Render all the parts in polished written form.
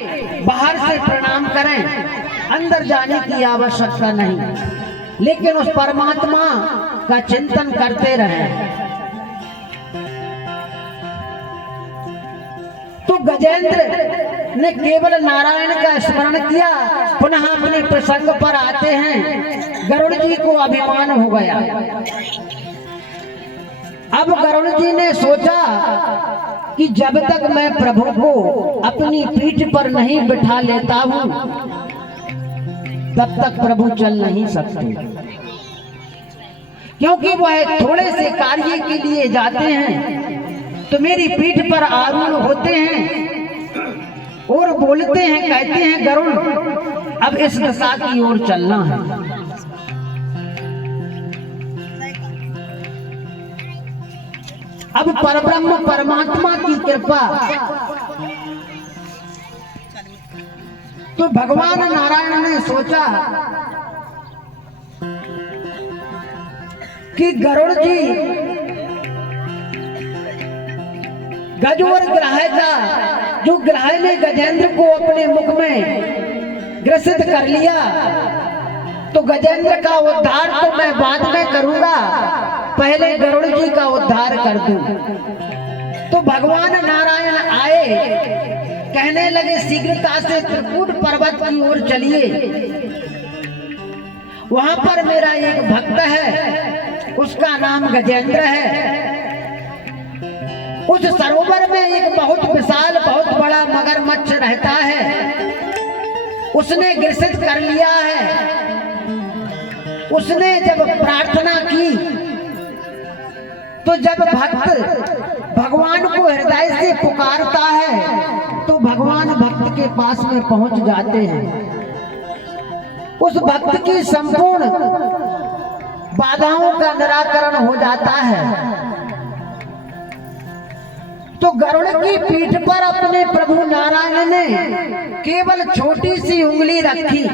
बाहर से प्रणाम करें, अंदर जाने की आवश्यकता नहीं, लेकिन उस परमात्मा का चिंतन करते रहें। तो गजेंद्र ने केवल नारायण का स्मरण किया, पुनः अपने प्रसंग पर आते हैं। गरुड़ जी को अभिमान हो गया। अब गरुड़ जी ने सोचा कि जब तक मैं प्रभु को अपनी पीठ पर नहीं बिठा लेता हूं, तब तक प्रभु चल नहीं सकते, क्योंकि वह थोड़े से कार्य के लिए जाते हैं तो मेरी पीठ पर आरूढ़ होते हैं और बोलते हैं, कहते हैं गरुड़ अब इस दशा की ओर चलना है। अब परब्रह्म परमात्मा की कृपा, तो भगवान नारायण ने सोचा कि गरुड़ जी गज और ग्राह्य का, जो ग्राह्य ने गजेंद्र को अपने मुख में ग्रसित कर लिया, तो गजेंद्र का उद्धार तो मैं बाद में करूंगा, पहले गरुड़ जी का उद्धार कर दूं। तो भगवान नारायण आए, कहने लगे शीघ्रता से त्रिकूट पर्वत की ओर चलिए, वहां पर मेरा एक भक्त है, उसका नाम गजेंद्र है। उस सरोवर में एक बहुत विशाल बहुत बड़ा मगरमच्छ रहता है, उसने ग्रसित कर लिया है। उसने जब प्रार्थना की तो जब भक्त भगवान को हृदय से पुकारता है तो भगवान भक्त के पास में पहुंच जाते हैं। उस भक्त की संपूर्ण बाधाओं का निराकरण हो जाता है। तो गरुड़ की पीठ पर अपने प्रभु नारायण ने केवल छोटी सी उंगली रखी,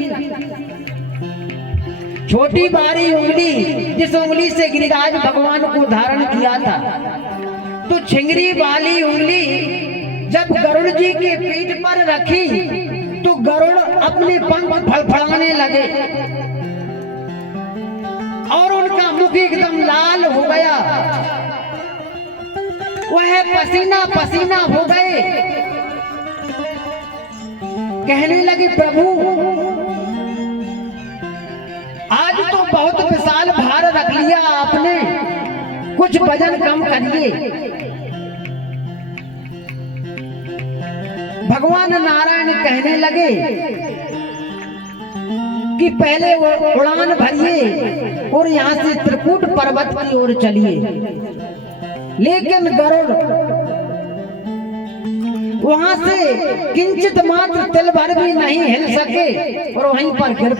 छोटी बारी उंगली, जिस उंगली से गिरिराज भगवान को धारण किया था। तो छिंगरी वाली उंगली जब गरुड़ जी की पीठ पर रखी तो गरुड़ अपने पंख फड़फड़ाने लगे और उनका मुख एकदम लाल हो गया, वह पसीना पसीना हो गए। कहने लगे प्रभु आज तो बहुत विशाल भार रख लिया आपने, कुछ वजन कम करिए। भगवान नारायण कहने लगे कि पहले वो उड़ान भरिए और यहाँ से त्रिकूट पर्वत की ओर चलिए। लेकिन गरुड़ वहां से किंचित मात्र तिल भर भी नहीं हिल सके और वहीं पर गिर